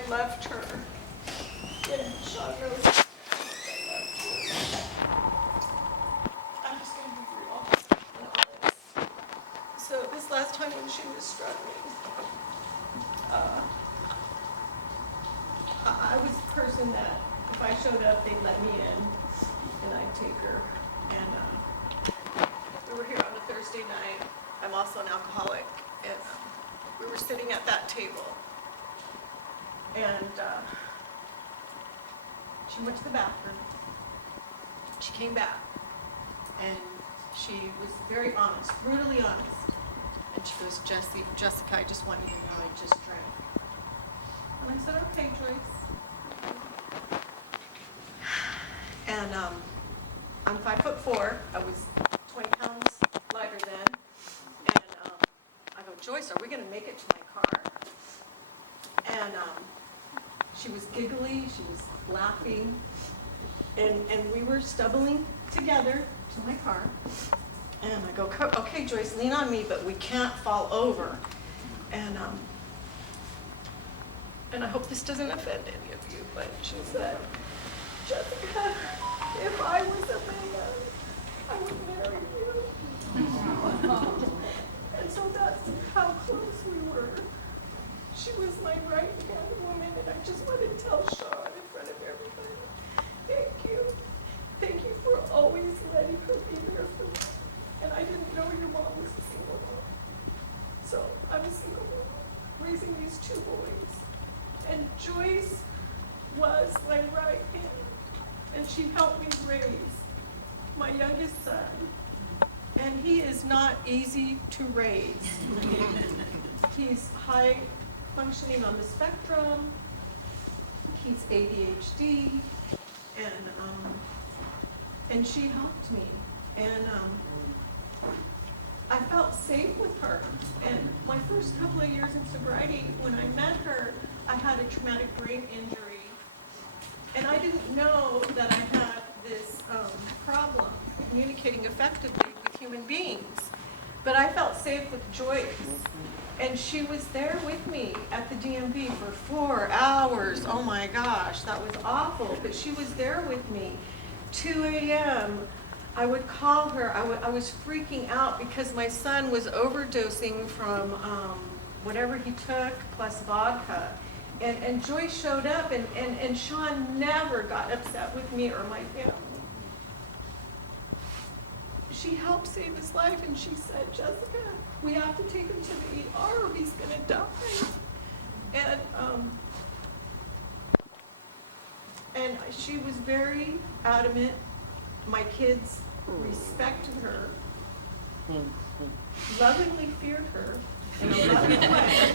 I left her. And Sean knows I left her. I'm just going to be real and honest. So this last time when she was struggling, I was the person that if I showed up, they'd let me in, and I'd take her. And we were here on a Thursday night. I'm also an alcoholic, and we were sitting at that table. And she went to the bathroom. She came back, and she was very honest, brutally honest. And she goes, Jessica, I just want you to know I just drank. And I said, okay, Joyce. And I'm 5'4". I was 20 pounds lighter then. And I go, Joyce, are we going to make it to my car? And she was giggly, she was laughing, and we were stumbling together to my car. And I go, okay, Joyce, lean on me, but we can't fall over. And I hope this doesn't offend any of you, but she said, Jessica, if I was a man, I would marry you. And so that's how close we were. She was my right-hand woman, and I just want to tell Sean in front of everybody, thank you. Thank you for always letting her be there for me. And I didn't know your mom was a single mom. So I'm a single mom, raising these two boys. And Joyce was my right hand, and she helped me raise my youngest son. And he is not easy to raise. He's high functioning on the spectrum. He's ADHD, and she helped me. And I felt safe with her. And my first couple of years in sobriety, when I met her, I had a traumatic brain injury. And I didn't know that I had this problem communicating effectively with human beings. But I felt safe with Joyce. And she was there with me at the DMV for 4 hours. Oh my gosh, that was awful. But she was there with me. 2 a.m., I would call her. I was freaking out because my son was overdosing from whatever he took plus vodka. And Joyce showed up, and Sean never got upset with me or my family. She helped save his life, and she said, Jessica, we have to take him to the ER or he's going to die. And she was very adamant. My kids respected her, lovingly feared her in a loving way.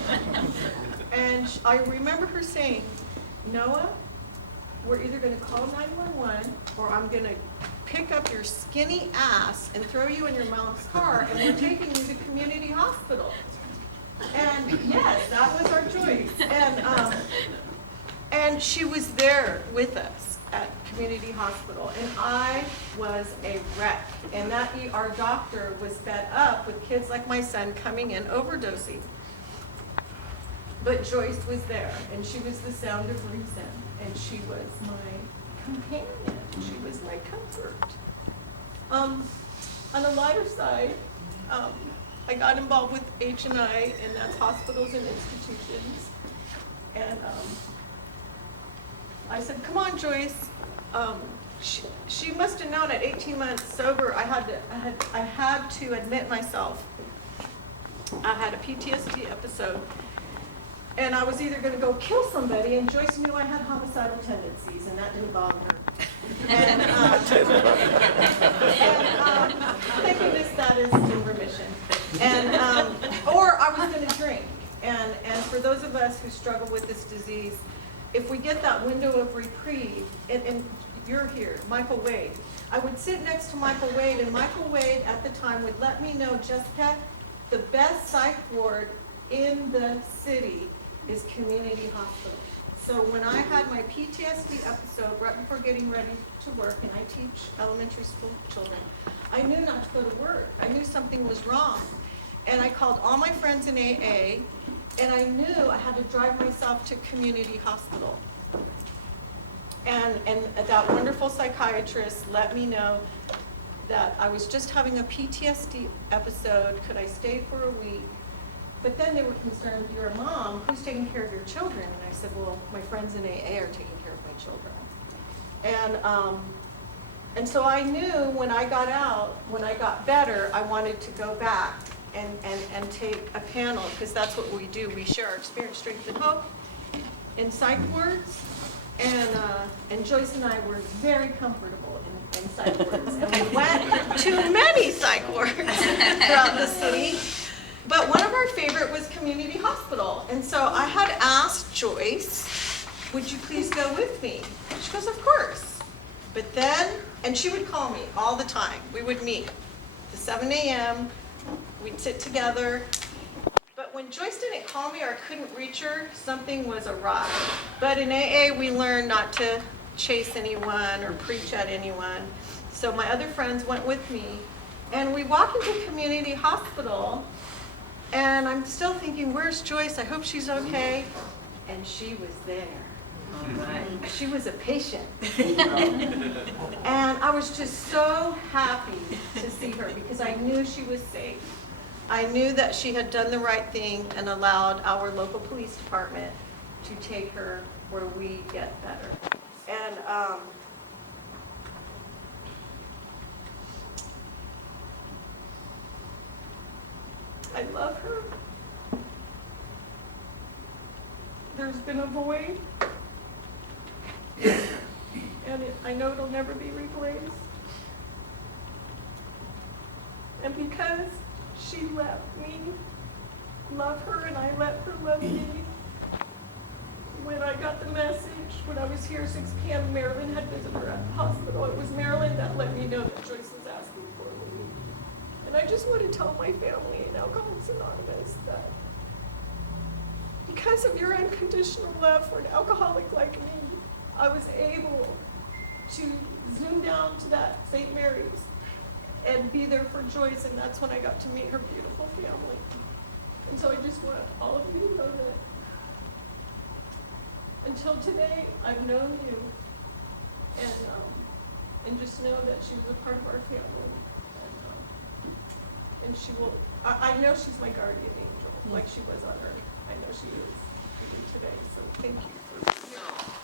And I remember her saying, Noah, we're either going to call 911 or I'm going to pick up your skinny ass and throw you in your mom's car, and we're taking you to community hospital. And yes, that was our choice. And she was there with us at community hospital, and I was a wreck. And that ER doctor was fed up with kids like my son coming in overdosing. But Joyce was there, and she was the sound of reason, and she was my companion. She was my comfort. On the lighter side, I got involved with H&I, and that's hospitals and institutions. And I said, come on, Joyce. She must have known at 18 months sober, I had to admit myself. I had a PTSD episode. And I was either going to go kill somebody, and Joyce knew I had homicidal tendencies, and that didn't bother her. And thank goodness that is in remission. Or I was going to drink. And for those of us who struggle with this disease, if we get that window of reprieve, and you're here, Michael Wade. I would sit next to Michael Wade, and Michael Wade at the time would let me know, Jessica, the best psych ward in the city is community hospital. So when I had my PTSD episode right before getting ready to work, and I teach elementary school children, I knew not to go to work. I knew something was wrong. And I called all my friends in AA, and I knew I had to drive myself to community hospital. And that wonderful psychiatrist let me know that I was just having a PTSD episode. Could I stay for a week? But then they were concerned, you're a mom, who's taking care of your children? And I said, well, my friends in AA are taking care of my children. And so I knew when I got out, when I got better, I wanted to go back and take a panel, because that's what we do. We share our experience, strength, and hope in psych wards. And Joyce and I were very comfortable in psych wards. And we went to many psych wards throughout the city. But one of our favorite was community hospital. And so I had asked Joyce, would you please go with me? She goes, of course. But then, and she would call me all the time. We would meet at 7 a.m. We'd sit together. But when Joyce didn't call me or I couldn't reach her, something was awry. But in AA, we learned not to chase anyone or preach at anyone. So my other friends went with me. And we walked into community hospital. And I'm still thinking, where's Joyce? I hope she's okay. And she was there. All right. She was a patient. And I was just so happy to see her because I knew she was safe. I knew that she had done the right thing and allowed our local police department to take her where we get better. And I love her. There's been a void, and I know it'll never be replaced. And because she let me love her and I let her love me, when I got the message, when I was here 6 p.m., Marilyn had visited her at the hospital. It was Marilyn that let me know that Joyce was asking for me. And I just want to tell my family in Alcoholics Anonymous that because of your unconditional love for an alcoholic like me, I was able to zoom down to that St. Mary's and be there for Joyce, and that's when I got to meet her beautiful family. And so I just want all of you to know that until today, I've known you, and just know that she was a part of our family. And she will, I know she's my guardian angel, like she was on earth. I know she is even today, so thank you for